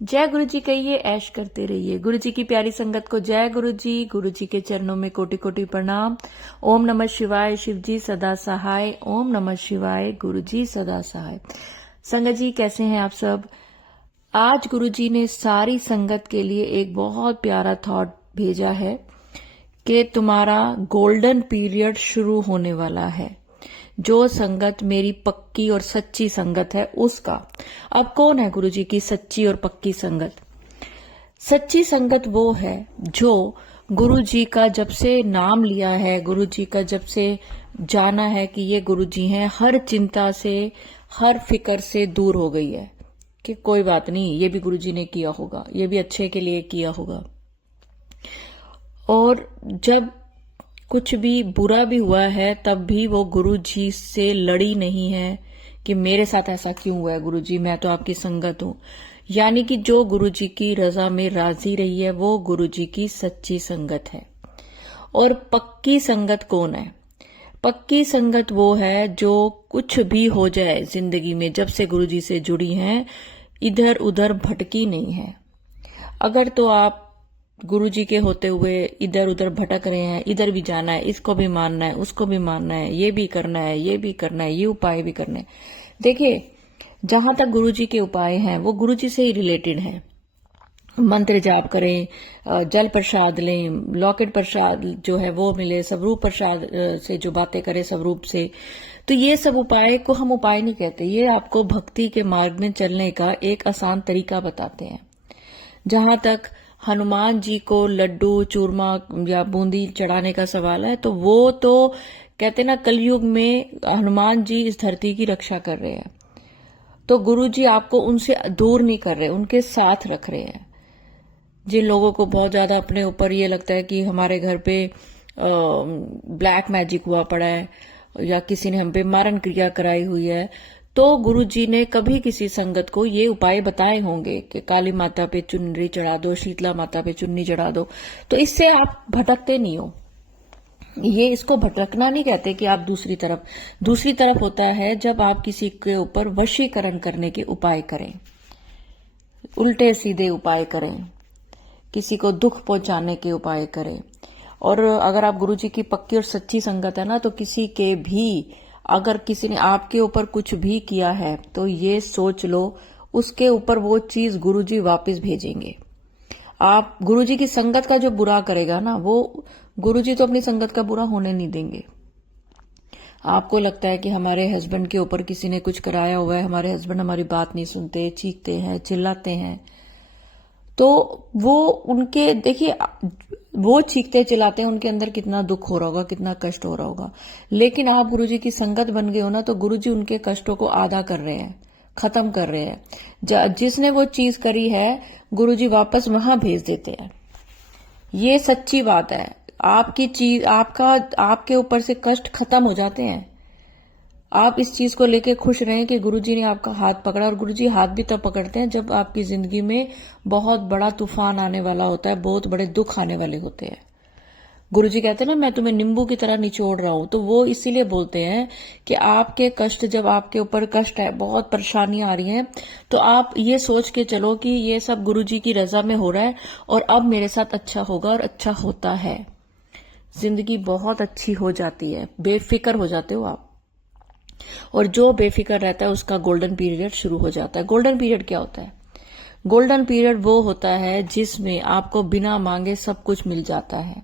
जय गुरु जी कहिए, ऐश करते रहिए। गुरु जी की प्यारी संगत को जय गुरु जी। गुरु जी के चरणों में कोटि कोटि प्रणाम। ओम नमः शिवाय, शिव जी सदा सहाय। ओम नमः शिवाय, गुरु जी सदा सहाय। संगत जी कैसे हैं आप सब? आज गुरु जी ने सारी संगत के लिए एक बहुत प्यारा थॉट भेजा है कि तुम्हारा गोल्डन पीरियड शुरू होने वाला है। जो संगत मेरी पक्की और सच्ची संगत है उसका। अब कौन है गुरुजी की सच्ची और पक्की संगत? सच्ची संगत वो है जो गुरुजी का जब से नाम लिया है, गुरुजी का जब से जाना है कि ये गुरुजी हैं, हर चिंता से, हर फिक्र से दूर हो गई है कि कोई बात नहीं, ये भी गुरुजी ने किया होगा, ये भी अच्छे के लिए किया होगा। और जब कुछ भी बुरा भी हुआ है तब भी वो गुरु जी से लड़ी नहीं है कि मेरे साथ ऐसा क्यों हुआ है गुरु जी, मैं तो आपकी संगत हूं। यानी कि जो गुरु जी की रजा में राजी रही है वो गुरु जी की सच्ची संगत है। और पक्की संगत कौन है? पक्की संगत वो है जो कुछ भी हो जाए जिंदगी में, जब से गुरु जी से जुड़ी हैं, इधर उधर भटकी नहीं है। अगर तो आप गुरु जी के होते हुए इधर उधर भटक रहे हैं, इधर भी जाना है, इसको भी मानना है, उसको भी मानना है, ये भी करना है, ये भी करना है, ये उपाय भी करना है। देखिए, जहां तक गुरु जी के उपाय हैं वो गुरु जी से ही रिलेटेड हैं। मंत्र जाप करें, जल प्रसाद लें, लॉकेट प्रसाद जो है वो मिले, स्वरूप प्रसाद से जो बातें करें स्वरूप से, तो ये सब उपाय को हम उपाय नहीं कहते, ये आपको भक्ति के मार्ग में चलने का एक आसान तरीका बताते हैं। जहां तक हनुमान जी को लड्डू चूरमा या बूंदी चढ़ाने का सवाल है, तो वो तो कहते ना, कलयुग में हनुमान जी इस धरती की रक्षा कर रहे हैं, तो गुरु जी आपको उनसे दूर नहीं कर रहे, उनके साथ रख रहे हैं। जिन लोगों को बहुत ज्यादा अपने ऊपर ये लगता है कि हमारे घर पे ब्लैक मैजिक हुआ पड़ा है या किसी ने हम पे मारण क्रिया कराई हुई है, तो गुरु जी ने कभी किसी संगत को ये उपाय बताए होंगे कि काली माता पे चुनरी चढ़ा दो, शीतला माता पे चुन्नी चढ़ा दो, तो इससे आप भटकते नहीं हो। ये इसको भटकना नहीं कहते कि आप दूसरी तरफ होता है जब आप किसी के ऊपर वशीकरण करने के उपाय करें, उल्टे सीधे उपाय करें, किसी को दुख पहुंचाने के उपाय करें। और अगर आप गुरु जी की पक्की और सच्ची संगत है ना, तो किसी के भी, अगर किसी ने आपके ऊपर कुछ भी किया है तो ये सोच लो उसके ऊपर वो चीज गुरुजी वापस भेजेंगे। आप गुरुजी की संगत का जो बुरा करेगा ना, वो गुरुजी तो अपनी संगत का बुरा होने नहीं देंगे। आपको लगता है कि हमारे हस्बैंड के ऊपर किसी ने कुछ कराया हुआ है, हमारे हस्बैंड हमारी बात नहीं सुनते, चीखते हैं, चिल्लाते हैं, तो वो उनके, देखिए वो चीखते चिल्लाते हैं, उनके अंदर कितना दुख हो रहा होगा, कितना कष्ट हो रहा होगा। लेकिन आप गुरुजी की संगत बन गए हो ना, तो गुरुजी उनके कष्टों को आधा कर रहे हैं, खत्म कर रहे हैं। जिसने वो चीज करी है गुरुजी वापस वहां भेज देते हैं। ये सच्ची बात है। आपकी चीज, आपके ऊपर से कष्ट खत्म हो जाते हैं। आप इस चीज को लेके खुश रहें कि गुरुजी ने आपका हाथ पकड़ा। और गुरुजी हाथ भी तब पकड़ते हैं जब आपकी जिंदगी में बहुत बड़ा तूफान आने वाला होता है, बहुत बड़े दुख आने वाले होते हैं। गुरुजी कहते हैं ना, मैं तुम्हें नींबू की तरह निचोड़ रहा हूं, तो वो इसीलिए बोलते हैं कि आपके कष्ट, जब आपके ऊपर कष्ट है, बहुत परेशानियां आ रही हैं, तो आप ये सोच के चलो कि ये सब गुरुजी की रजा में हो रहा है और अब मेरे साथ अच्छा होगा, और अच्छा होता है। जिंदगी बहुत अच्छी हो जाती है, बेफिक्र हो जाते हो आप। और जो बेफिक्र रहता है उसका गोल्डन पीरियड शुरू हो जाता है। गोल्डन पीरियड क्या होता है? गोल्डन पीरियड वो होता है जिसमें आपको बिना मांगे सब कुछ मिल जाता है।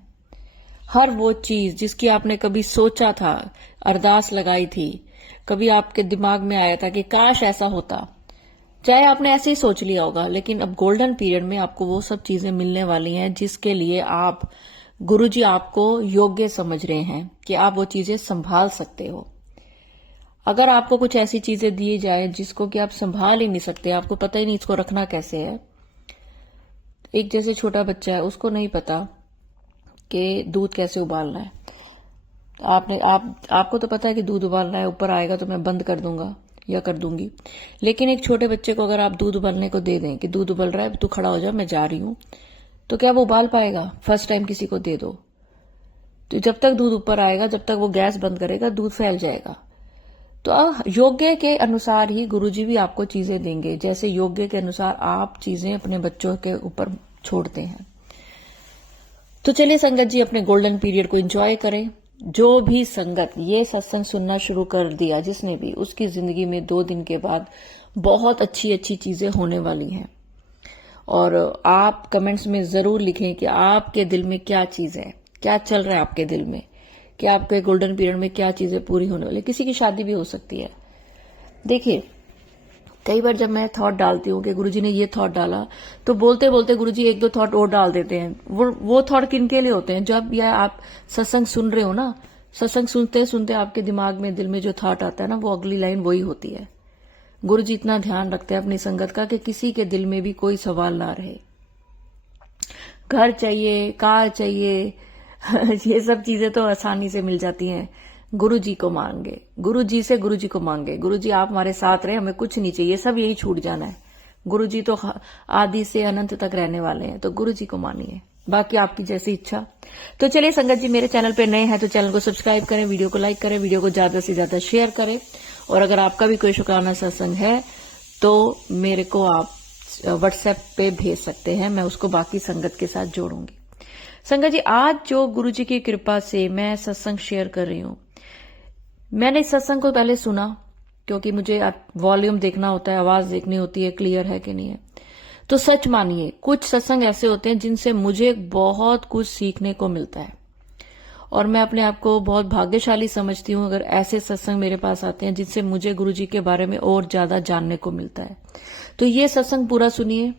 हर वो चीज जिसकी आपने कभी सोचा था, अरदास लगाई थी, कभी आपके दिमाग में आया था कि काश ऐसा होता, चाहे आपने ऐसे ही सोच लिया होगा, लेकिन अब गोल्डन पीरियड में आपको वो सब चीजें मिलने वाली हैं जिसके लिए आप, गुरुजी आपको योग्य समझ रहे हैं कि आप वो चीजें संभाल सकते हो। अगर आपको कुछ ऐसी चीजें दी जाए जिसको कि आप संभाल ही नहीं सकते, आपको पता ही नहीं इसको रखना कैसे है। एक जैसे छोटा बच्चा है, उसको नहीं पता कि दूध कैसे उबालना है। आपको तो पता है कि दूध उबालना है, ऊपर आएगा तो मैं बंद कर दूंगा या कर दूंगी। लेकिन एक छोटे बच्चे को अगर आप दूध उबालने को दे दें कि दूध उबल रहा है, तू खड़ा हो जा, मैं जा रही हूं, तो क्या वो उबाल पाएगा? फर्स्ट टाइम किसी को दे दो तो जब तक दूध ऊपर आएगा, जब तक वो गैस बंद करेगा, दूध फैल जाएगा। तो योग्य के अनुसार ही गुरुजी भी आपको चीजें देंगे, जैसे योग्य के अनुसार आप चीजें अपने बच्चों के ऊपर छोड़ते हैं। तो चलिए संगत जी, अपने गोल्डन पीरियड को एंजॉय करें। जो भी संगत ये सत्संग सुनना शुरू कर दिया, जिसने भी, उसकी जिंदगी में 2 दिन के बाद बहुत अच्छी अच्छी चीजें होने वाली हैं। और आप कमेंट्स में जरूर लिखें कि आपके दिल में क्या चीज है, क्या चल रहा है आपके दिल में, कि आपके गोल्डन पीरियड में क्या चीजें पूरी होने वाली। किसी की शादी भी हो सकती है। देखिए, कई बार जब मैं थॉट डालती हूँ कि गुरुजी ने ये थॉट डाला, तो बोलते बोलते गुरुजी 1-2 थॉट और डाल देते हैं। वो थॉट किनके लिए होते हैं? जब या आप सत्संग सुन रहे हो ना, सत्संग सुनते सुनते आपके दिमाग में, दिल में जो थॉट आता है ना, वो अगली लाइन वही होती है। गुरुजी इतना ध्यान रखते हैं अपनी संगत का कि किसी के दिल में भी कोई सवाल ना रहे। घर चाहिए, कार चाहिए, ये सब चीजें तो आसानी से मिल जाती हैं। गुरुजी को मांगे, गुरुजी से गुरुजी को मांगे, गुरुजी आप हमारे साथ रहे, हमें कुछ नहीं चाहिए, सब यही छूट जाना है। गुरुजी तो आदि से अनंत तक रहने वाले हैं, तो गुरुजी को मानिए, बाकी आपकी जैसी इच्छा। तो चलिए संगत जी, मेरे चैनल पे नए हैं तो चैनल को सब्सक्राइब करें, वीडियो को लाइक करें, वीडियो को ज्यादा से ज्यादा शेयर करें। और अगर आपका भी कोई शुक्राना सत्संग है तो मेरे को आप व्हाट्सएप पे भेज सकते हैं, मैं उसको बाकी संगत के साथ जोड़ूंगी। संगत जी, आज जो गुरुजी की कृपा से मैं सत्संग शेयर कर रही हूं, मैंने इस सत्संग को पहले सुना, क्योंकि मुझे वॉल्यूम देखना होता है, आवाज देखनी होती है क्लियर है कि नहीं है। तो सच मानिए, कुछ सत्संग ऐसे होते हैं जिनसे मुझे बहुत कुछ सीखने को मिलता है, और मैं अपने आप को बहुत भाग्यशाली समझती हूँ अगर ऐसे सत्संग मेरे पास आते हैं जिनसे मुझे गुरुजी के बारे में और ज्यादा जानने को मिलता है। तो ये सत्संग पूरा सुनिए,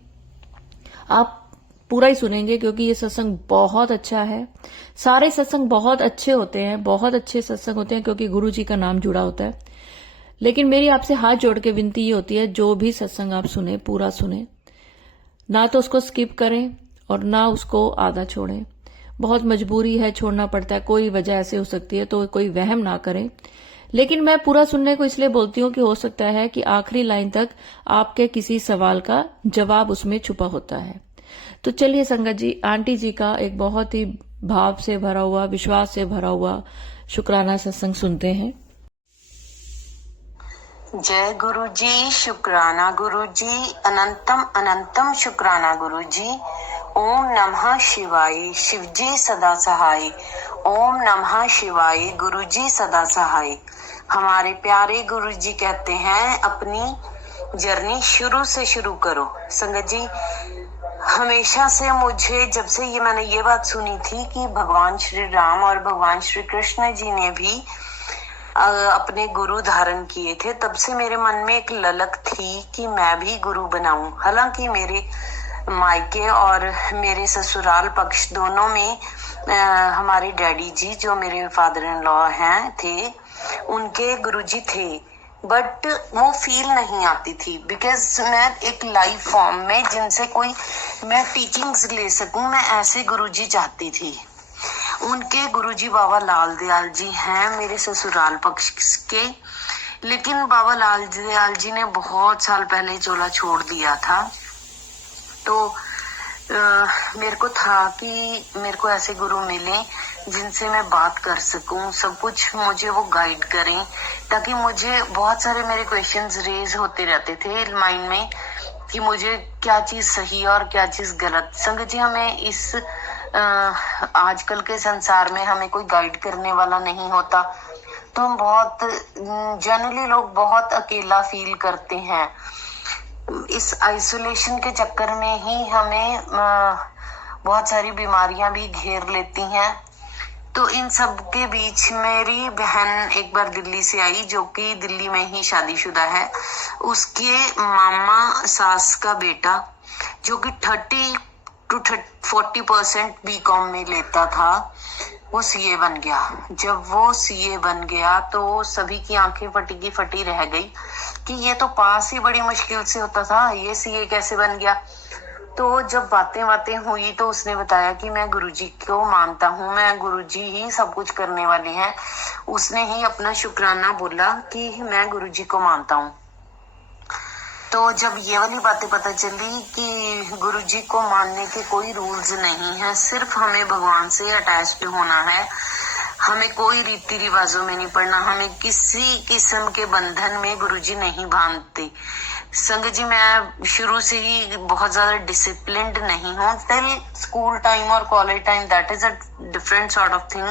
आप पूरा ही सुनेंगे, क्योंकि ये सत्संग बहुत अच्छा है। सारे सत्संग बहुत अच्छे होते हैं, बहुत अच्छे सत्संग होते हैं, क्योंकि गुरुजी का नाम जुड़ा होता है। लेकिन मेरी आपसे हाथ जोड़ के विनती ये होती है, जो भी सत्संग आप सुने, पूरा सुने, ना तो उसको स्किप करें और ना उसको आधा छोड़ें। बहुत मजबूरी है, छोड़ना पड़ता है, कोई वजह ऐसे हो सकती है, तो कोई वहम ना करें। लेकिन मैं पूरा सुनने को इसलिए बोलती हूँ कि हो सकता है कि आखिरी लाइन तक आपके किसी सवाल का जवाब उसमें छुपा होता है। तो चलिए संगत जी, आंटी जी का एक बहुत ही भाव से भरा हुआ, विश्वास से भरा हुआ शुक्राना सत्संग सुनते हैं। जय गुरु जी, शुक्राना गुरु जी, अनंतम अनंतम शुक्राना गुरु जी। ओम नमः शिवाय, शिव जी सदा सहाय। ओम नमः शिवाय, गुरु जी सदा सहाय। हमारे प्यारे गुरु जी कहते हैं, अपनी जर्नी शुरू से शुरू करो। संगत जी, हमेशा से मुझे, जब से मैंने ये बात सुनी थी कि भगवान श्री राम और भगवान श्री कृष्ण जी ने भी अपने गुरु धारण किए थे, तब से मेरे मन में एक ललक थी कि मैं भी गुरु बनाऊं। हालांकि मेरे मायके और मेरे ससुराल पक्ष दोनों में हमारे डैडी जी, जो मेरे फादर इन लॉ हैं, थे, उनके गुरुजी थे, बट वो फील नहीं आती थी, बिकॉज मैं एक लाइव फॉर्म में जिनसे कोई मैं टीचिंग्स ले सकूं, मैं ऐसे गुरुजी चाहती थी। उनके गुरुजी बाबा लाल दयाल जी हैं मेरे ससुराल पक्ष के, लेकिन बाबा लाल दयाल जी ने बहुत साल पहले चोला छोड़ दिया था। तो मेरे को था कि मेरे को ऐसे गुरु मिले जिनसे मैं बात कर सकूं, सब कुछ मुझे वो गाइड करें, ताकि मुझे बहुत सारे मेरे क्वेश्चंस रेज होते रहते थे माइंड में कि मुझे क्या चीज सही और क्या चीज गलत। संगत जी, हमें इस आजकल के संसार में हमें कोई गाइड करने वाला नहीं होता, तो हम बहुत जनरली लोग बहुत अकेला फील करते हैं। इस आइसोलेशन के चक्कर में ही हमें बहुत सारी बीमारियां भी घेर लेती हैं। तो इन सब के बीच मेरी बहन एक बार दिल्ली से आई, जो कि दिल्ली में ही शादीशुदा है। उसके मामा सास का बेटा, जो कि 30 to 40% बीकॉम में लेता था, वो सीए बन गया। जब वो सीए बन गया तो सभी की आंखें फटी की फटी रह गई कि ये तो पास ही बड़ी मुश्किल से होता था, ये सीए कैसे बन गया। तो जब बातें हुई तो उसने बताया कि मैं गुरुजी को मानता हूँ, मैं गुरुजी ही सब कुछ करने वाले हैं। उसने ही अपना शुक्राना बोला कि मैं गुरुजी को मानता हूँ। तो जब ये वाली बातें पता चली कि गुरुजी को मानने के कोई रूल्स नहीं है, सिर्फ हमें भगवान से अटैच्ड होना है, हमें कोई रीति रिवाजों में नहीं पड़ना, हमें किसी किस्म के बंधन में गुरुजी नहीं बांधते। संगत जी, मैं शुरू से ही बहुत ज्यादा डिसिप्लिन्ड नहीं हूँ। टिल स्कूल टाइम और college time that is a different sort of thing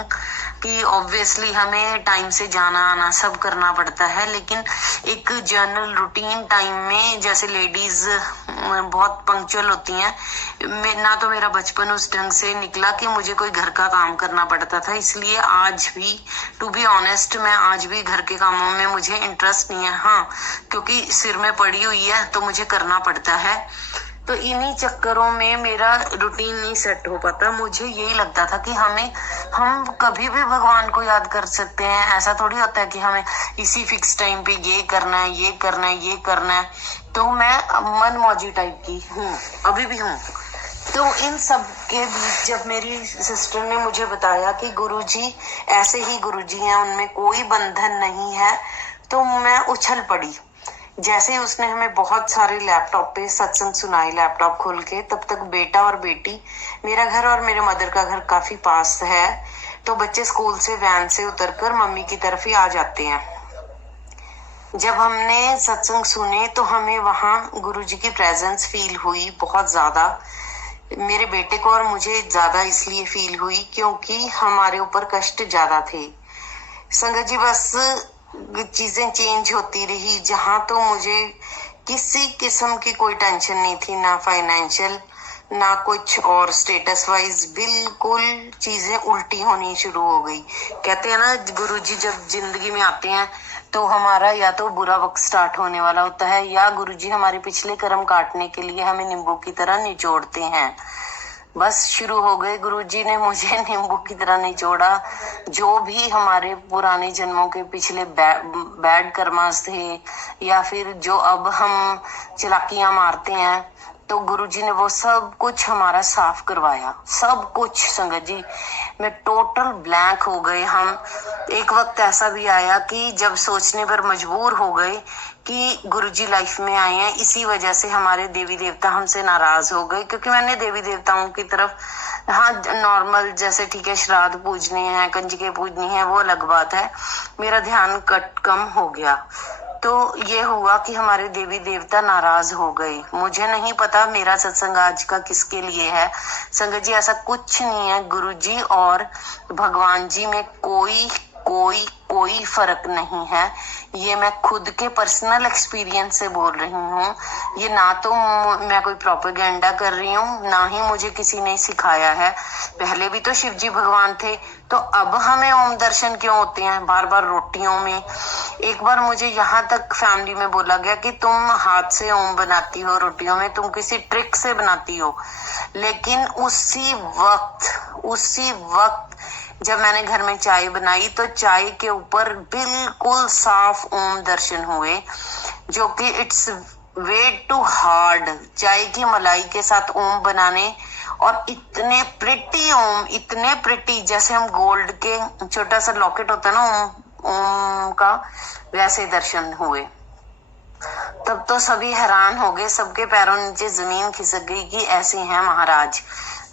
कि ऑब्वियसली हमें टाइम से जाना आना सब करना पड़ता है, लेकिन एक जनरल रूटीन टाइम में जैसे लेडीज बहुत पंक्चुअल होती हैं, ना तो मेरा बचपन उस ढंग से निकला कि मुझे कोई घर का काम करना पड़ता था, इसलिए आज भी टू बी ऑनेस्ट मैं आज भी घर के कामों में मुझे इंटरेस्ट नहीं है। हाँ, क्योंकि सिर में पड़ी हुई है तो मुझे करना पड़ता है, तो इन्हीं चक्करों में मेरा रूटीन नहीं सेट हो पाता। मुझे यही लगता था कि हम कभी भी भगवान को याद कर सकते हैं, ऐसा थोड़ी होता है कि हमें इसी फिक्स टाइम पे ये करना है, ये करना है, ये करना है। तो मैं मनमौजी टाइप की हूँ, अभी भी हूँ। तो इन सब के बीच जब मेरी सिस्टर ने मुझे बताया कि गुरुजी ऐसे ही गुरुजी हैं, उनमें कोई बंधन नहीं है, तो मैं उछल पड़ी। जैसे ही उसने हमें बहुत सारे लैपटॉप पे सत्संग सुनाए, लैपटॉप खोल के, तब तक बेटा और बेटी, मेरा घर और मेरे मदर का घर काफी पास है, तो बच्चे स्कूल से वैन से उतरकर मम्मी की तरफ ही आ जाते हैं। जब हमने सत्संग सुने तो हमें वहां गुरुजी की प्रेजेंस फील हुई बहुत ज्यादा। मेरे बेटे को और मुझे ज्यादा इसलिए फील हुई क्योंकि हमारे ऊपर कष्ट ज्यादा थे। संगत जी, बस चीजें चेंज होती रही। जहां तो मुझे किसी किस्म की कोई टेंशन नहीं थी, ना फाइनेंशियल ना कुछ और, स्टेटस वाइज बिल्कुल चीजें उल्टी होनी शुरू हो गई। कहते हैं ना, गुरुजी जब जिंदगी में आते हैं तो हमारा या तो बुरा वक्त स्टार्ट होने वाला होता है, या गुरुजी हमारे पिछले कर्म काटने के लिए हमें नींबू की तरह निचोड़ते हैं। बस शुरू हो गए। गुरुजी ने मुझे नींबू की तरह निचोड़ा। जो भी हमारे पुराने जन्मों के पिछले बैड कर्मास थे, या फिर जो अब हम चलाकियां मारते हैं, तो गुरुजी ने वो सब कुछ हमारा साफ करवाया, सब कुछ। संगत जी, मैं टोटल ब्लैंक हो गए हम। एक वक्त ऐसा भी आया कि जब सोचने पर मजबूर हो गए कि गुरुजी लाइफ में आए हैं, इसी वजह से हमारे देवी देवता हमसे नाराज हो गए, क्योंकि मैंने देवी देवताओं की तरफ, हाँ नॉर्मल जैसे ठीक है श्राद्ध पूजने हैं, कंजके पूजनी है, वो अलग बात है, मेरा ध्यान कम हो गया। तो ये हुआ कि हमारे देवी देवता नाराज हो गए। मुझे नहीं पता मेरा सत्संग आज का किसके लिए है। संगत जी, ऐसा कुछ नहीं है। गुरुजी और भगवान जी में कोई कोई कोई फर्क नहीं है। ये मैं खुद के पर्सनल एक्सपीरियंस से बोल रही हूँ। ये ना तो मैं कोई प्रोपेगेंडा कर रही हूँ, ना ही मुझे किसी ने सिखाया है। पहले भी तो शिव जी भगवान थे, तो अब हमें ओम दर्शन क्यों होते हैं बार बार रोटियों में। एक बार मुझे यहाँ तक फैमिली में बोला गया कि तुम हाथ से ओम बनाती हो रोटियों में, तुम किसी ट्रिक से बनाती हो। लेकिन उसी वक्त जब मैंने घर में चाय बनाई तो चाय के ऊपर बिल्कुल साफ ओम दर्शन हुए, जो कि इट्स वे टू हार्ड चाय की मलाई के साथ ओम बनाने, और इतने प्रिटी ओम, इतने प्रिटी, जैसे हम गोल्ड के छोटा सा लॉकेट होता है ना ओम का, वैसे दर्शन हुए। तब तो सभी हैरान हो गए, सबके पैरों नीचे जमीन खिसक गई कि ऐसे हैं महाराज।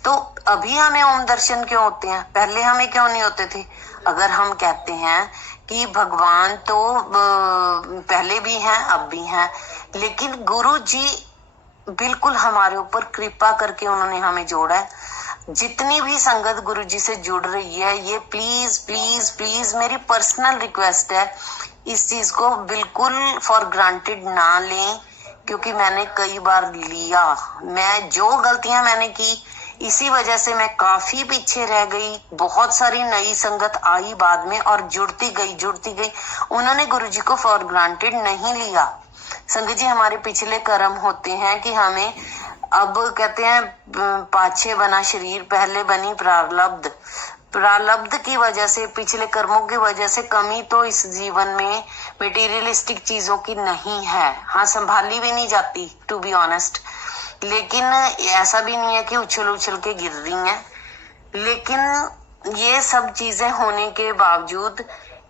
तो अभी हमें ओम दर्शन क्यों होते हैं, पहले हमें क्यों नहीं होते थे? अगर हम कहते हैं कि भगवान तो पहले भी हैं अब भी हैं, लेकिन गुरु जी बिल्कुल हमारे ऊपर कृपा करके उन्होंने हमें जोड़ा है। जितनी भी संगत गुरु जी से जुड़ रही है, ये प्लीज प्लीज प्लीज मेरी पर्सनल रिक्वेस्ट है, इस चीज को बिल्कुल फॉर ग्रांटेड ना लें, क्योंकि मैंने कई बार लिया। मैं जो गलतियां मैंने की, इसी वजह से मैं काफी पीछे रह गई। बहुत सारी नई संगत आई बाद में और जुड़ती गई। उन्होंने गुरुजी को फॉर ग्रांटेड नहीं लिया। संगत जी, हमारे पिछले कर्म होते हैं कि हमें, अब कहते हैं पाछे बना शरीर पहले बनी प्रारब्ध की वजह से, पिछले कर्मों की वजह से कमी तो इस जीवन में मटेरियलिस्टिक चीजों की नहीं है। हाँ, संभाली भी नहीं जाती टू बी ऑनेस्ट, लेकिन ऐसा भी नहीं है कि उछल के गिर रही हैं। लेकिन ये सब चीजें होने के बावजूद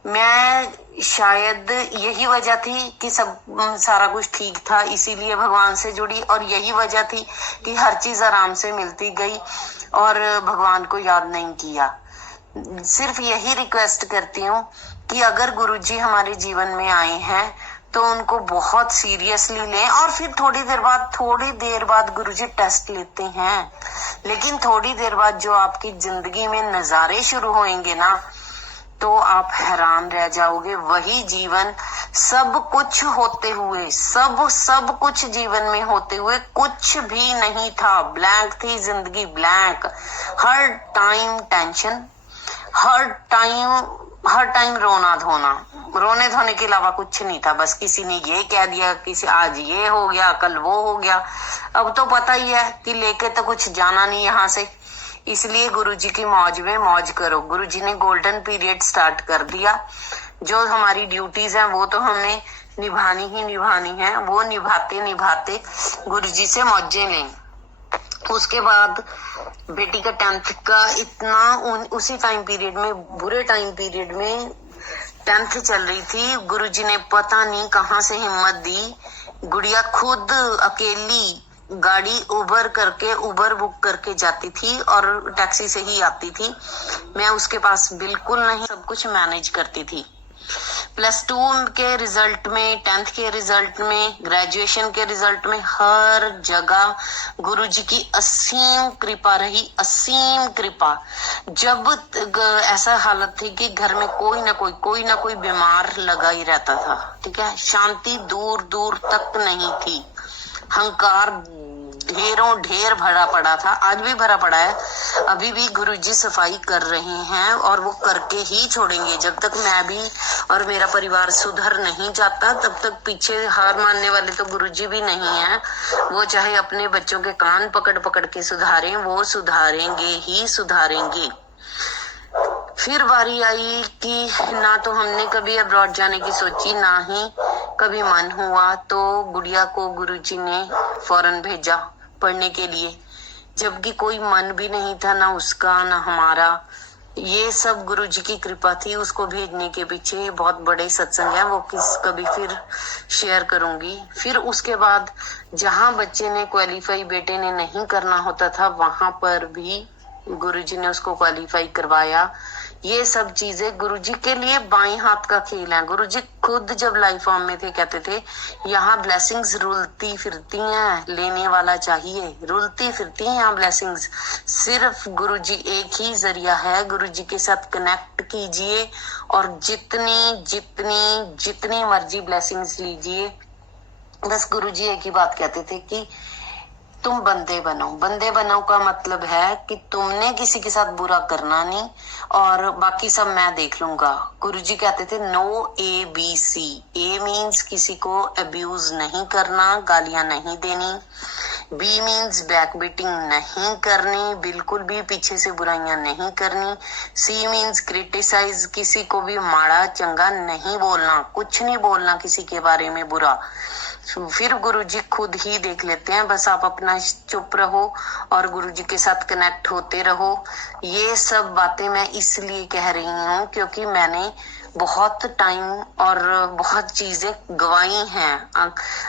मैं, शायद यही वजह थी कि सारा कुछ ठीक था, इसीलिए भगवान से जुड़ी, और यही वजह थी कि हर चीज आराम से मिलती गई और भगवान को याद नहीं किया। सिर्फ यही रिक्वेस्ट करती हूँ कि अगर गुरुजी हमारे जीवन में आए हैं तो उनको बहुत सीरियसली लें। और फिर थोड़ी देर बाद गुरुजी टेस्ट लेते हैं, लेकिन थोड़ी देर बाद जो आपकी जिंदगी में नजारे शुरू होंगे ना, तो आप हैरान रह जाओगे। वही जीवन सब कुछ होते हुए, सब कुछ जीवन में होते हुए कुछ भी नहीं था, ब्लैंक थी जिंदगी, ब्लैंक। हर टाइम टेंशन, हर टाइम रोने धोने के अलावा कुछ नहीं था। बस किसी ने ये कह दिया, किसी आज ये हो गया, कल वो हो गया। अब तो पता ही है कि लेके तो कुछ जाना नहीं यहाँ से, इसलिए गुरुजी की मौज में मौज करो। गुरुजी ने गोल्डन पीरियड स्टार्ट कर दिया। जो हमारी ड्यूटीज हैं वो तो हमें निभानी है, वो निभाते गुरुजी से मौजें लें। उसके बाद बेटी का 10th का इतना उसी टाइम पीरियड में, बुरे टाइम पीरियड में 10th चल रही थी, गुरुजी ने पता नहीं कहाँ से हिम्मत दी। गुड़िया खुद अकेली गाड़ी उबर बुक करके जाती थी और टैक्सी से ही आती थी। मैं उसके पास बिल्कुल नहीं, सब कुछ मैनेज करती थी। +2 के रिजल्ट में, 10th के रिजल्ट में, ग्रेजुएशन के रिजल्ट में, हर जगह गुरुजी की असीम कृपा रही, असीम कृपा। जब ऐसा हालत थी कि घर में कोई ना कोई बीमार लगा ही रहता था, ठीक है, शांति दूर दूर तक नहीं थी। हंकार ढेर भरा पड़ा था, आज भी भरा पड़ा है। अभी भी गुरुजी सफाई कर रहे हैं और वो करके ही छोड़ेंगे। जब तक मैं भी और मेरा परिवार सुधर नहीं जाता, तब तक पीछे हार मानने वाले तो गुरुजी भी नहीं है। वो चाहे अपने बच्चों के कान पकड़ के सुधारें, वो सुधारेंगे। फिर बारी आई कि ना तो हमने कभी अब्रॉड जाने की सोची, ना ही कभी मन हुआ, तो गुड़िया को गुरुजी ने फौरन भेजा पढ़ने के लिए, जबकि कोई मन भी नहीं था, ना उसका ना हमारा। ये सब गुरुजी की कृपा थी। उसको भेजने के पीछे बहुत बड़े सत्संग है, वो कभी फिर शेयर करूंगी। फिर उसके बाद जहां बच्चे ने क्वालिफाई बेटे ने नहीं करना होता था, वहां पर भी गुरुजी ने उसको क्वालिफाई करवाया। ये सब चीजें गुरुजी के लिए बाएं हाथ का खेल है। गुरुजी खुद जब लाइफ फॉर्म में थे कहते थे, यहाँ ब्लेसिंग्स रुलती फिरती हैं, लेने वाला चाहिए। रुलती फिरती हैं यहाँ ब्लेसिंग्स। सिर्फ गुरुजी एक ही जरिया है। गुरुजी के साथ कनेक्ट कीजिए और जितनी मर्जी ब्लेसिंग्स लीजिए। बस गुरुजी एक ही बात कहते थे कि तुम बंदे बनो का मतलब है कि तुमने किसी के साथ बुरा करना नहीं और बाकी सब मैं देख लूंगा। गुरुजी कहते थे नो ABC। A मीन्स किसी को अब्यूज नहीं करना, गालियां नहीं देनी। B मीन्स बैक बीटिंग नहीं करनी, बिल्कुल भी पीछे से बुराइयां नहीं करनी। C मीन्स क्रिटिसाइज, किसी को भी माड़ा चंगा नहीं बोलना, कुछ नहीं बोलना किसी के बारे में बुरा। फिर गुरुजी खुद ही देख लेते हैं, बस आप अपना चुप रहो और गुरुजी के साथ कनेक्ट होते रहो। ये सब बातें मैं इसलिए कह रही हूँ क्योंकि मैंने बहुत टाइम और बहुत चीजें गवाई हैं।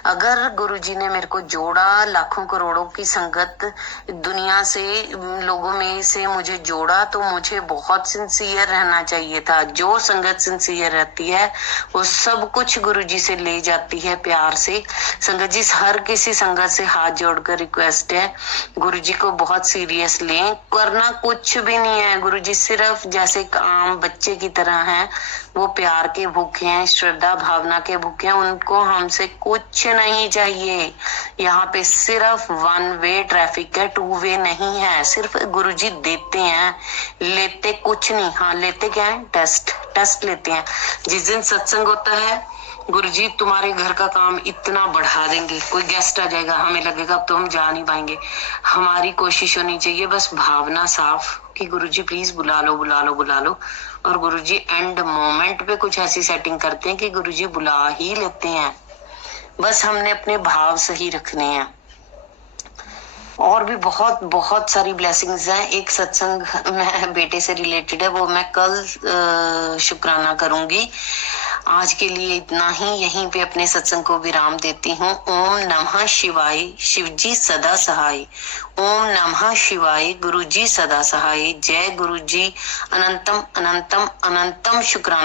अगर गुरुजी ने मेरे को जोड़ा, लाखों करोड़ों की संगत दुनिया से, लोगों में से मुझे जोड़ा, तो मुझे बहुत सिंसियर रहना चाहिए था। जो संगत सिंसियर रहती है वो सब कुछ गुरुजी से ले जाती है प्यार से। संगत जी, हर किसी संगत से हाथ जोड़कर रिक्वेस्ट है, गुरुजी को बहुत सीरियस लें। करना कुछ भी नहीं है, गुरुजी सिर्फ जैसे एक आम बच्चे की तरह हैं। वो प्यार के भूखे हैं, श्रद्धा भावना के भूखे हैं। उनको हमसे कुछ नहीं चाहिए। यहाँ पे सिर्फ 1 वे ट्रैफिक है, 2 वे नहीं है। सिर्फ गुरुजी देते हैं, लेते कुछ नहीं। हाँ, लेते क्या है? टेस्ट लेते हैं। जिस दिन सत्संग होता है, गुरुजी तुम्हारे घर का काम इतना बढ़ा देंगे, कोई गेस्ट आ जाएगा, हमें लगेगा अब तो हम जा नहीं पाएंगे। हमारी कोशिश होनी चाहिए बस भावना साफ कि गुरुजी प्लीज बुला लो। और गुरुजी एंड मोमेंट पे कुछ ऐसी सेटिंग करते हैं कि गुरुजी बुला ही लेते हैं। बस हमने अपने भाव सही रखने हैं। और भी बहुत सारी ब्लेसिंग्स हैं। एक सत्संग मैं बेटे से रिलेटेड है, वो मैं कल शुक्राना करूंगी। आज के लिए इतना ही, यहीं पे अपने सत्संग को विराम देती हूँ। ओम नमः शिवाय, शिवजी सदा सहाय। ओम नमः शिवाय, गुरु जी सदा सहाय। जय गुरु जी, अनंतम अनंतम अनंतम शुक्राना।